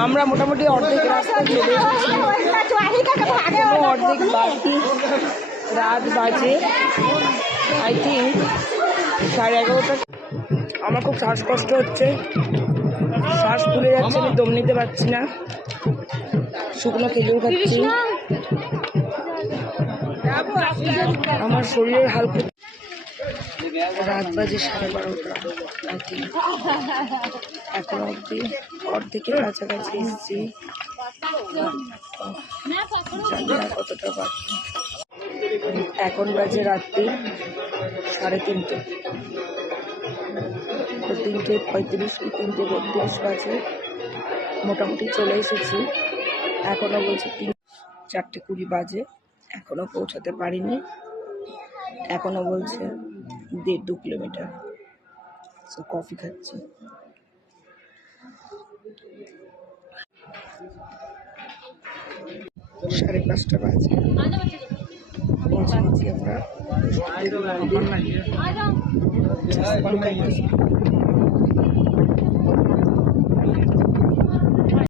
আমরা মোটামুটি অর্ধেক রাস্তা চলে এসেছি, অর্ধেক বাকি। রাত বাজে আই থিঙ্ক 11:30। আমার খুব শ্বাসকষ্ট হচ্ছে, শ্বাস ফুলে যাচ্ছে, আমি দম নিতে পারছি না। শুকনো খেজুর খাচ্ছি, আমার শরীরের হালকা। রাত বাজে 12:30। এখন অবধি অর্ধেকের কাছাকাছি এসেছি, জানি না কতটা বাকি। এখন বাজে রাত্রি 3:30, তো 3:35 কি 3:32 বাজে। মোটামুটি চলে এসেছি। এখনও বলছে 4:20 বাজে, এখনও পৌঁছাতে পারিনি। এখনও বলছে 1.5-2 কিলোমিটার। সো কফি খাচ্ছি। সাড়ে 5টা বাজে পৌঁছাচ্ছি আমরা।